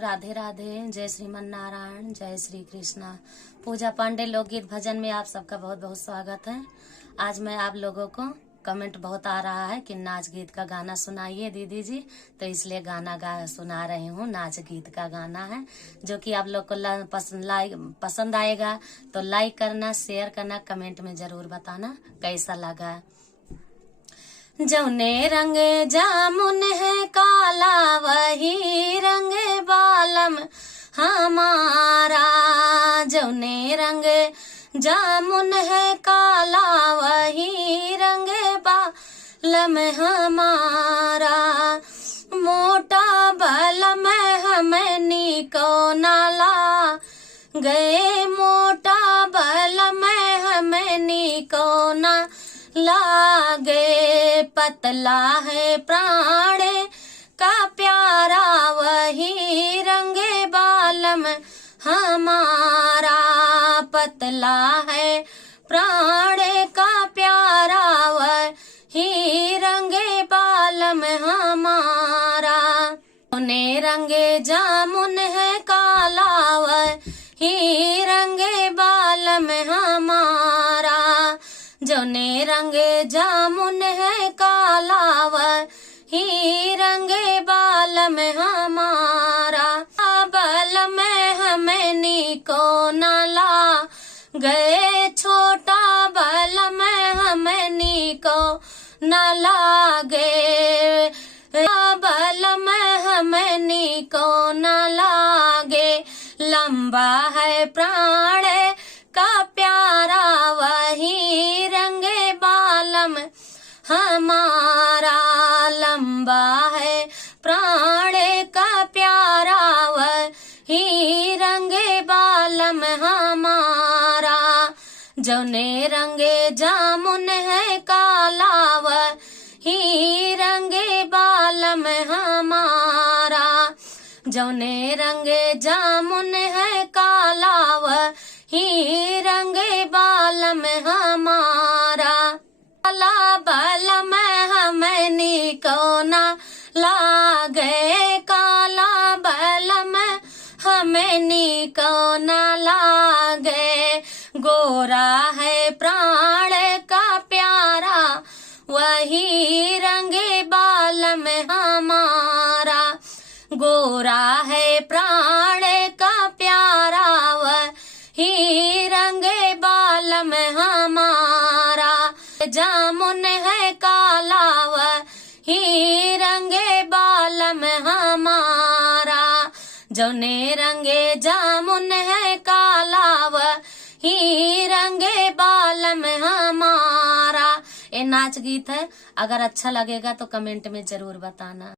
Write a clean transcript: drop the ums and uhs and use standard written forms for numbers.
राधे राधे। जय श्रीमन नारायण, जय श्री कृष्णा। पूजा पांडे लोकगीत भजन में आप सबका बहुत बहुत स्वागत है। आज मैं आप लोगों को कमेंट बहुत आ रहा है कि नाच गीत का गाना सुनाइए दीदी जी, तो इसलिए गाना सुना रही हूँ। नाच गीत का गाना है जो कि आप लोग को पसंद आएगा तो लाइक करना, शेयर करना, कमेंट में जरूर बताना कैसा लगा। जौने रंग जामुन है काला वही रंग बालम हमारा। जौने रंग जामुन है काला वही रंग बालम हमारा। मोटा बलम हमनी को नाला गए, मोटा बलम हमनी को ना लागे। पतला है प्राण का प्यारा वही रंग बालम हमारा। पतला है प्राण का प्यारा वही रंग बालम हमारा। उन्हें रंग जामुन है काला वही रंग बालम हमारा। जौने रंग जामुन है काला वही रंग बालम हमारा। बालम हमनी को नाला गए, छोटा बालम हमनी को नाला गे। बालम हमनी को नाला गे। लंबा है प्राण का प्यारा वही रंग बालम हमारा। लंबा है प्राण का प्यारा वही रंग बालम हमारा। जौने रंग जामुन है काला वही रंग बालम हमारा। जौने रंग जामुन है काला वही रंग बालम हमारा। काला बालम हमनी को ना लागे, काला बालम हमनी को ना लागे। गोरा है प्राण का प्यारा वही रंग बालम हमारा। गोरा है प्राण का प्यारा वही रंग बालम हमारा। जामुन है काला वही रंग बालम हमारा। जौने रंग जामुन है काला वही रंग बालम हमारा। ये नाच गीत है, अगर अच्छा लगेगा तो कमेंट में जरूर बताना।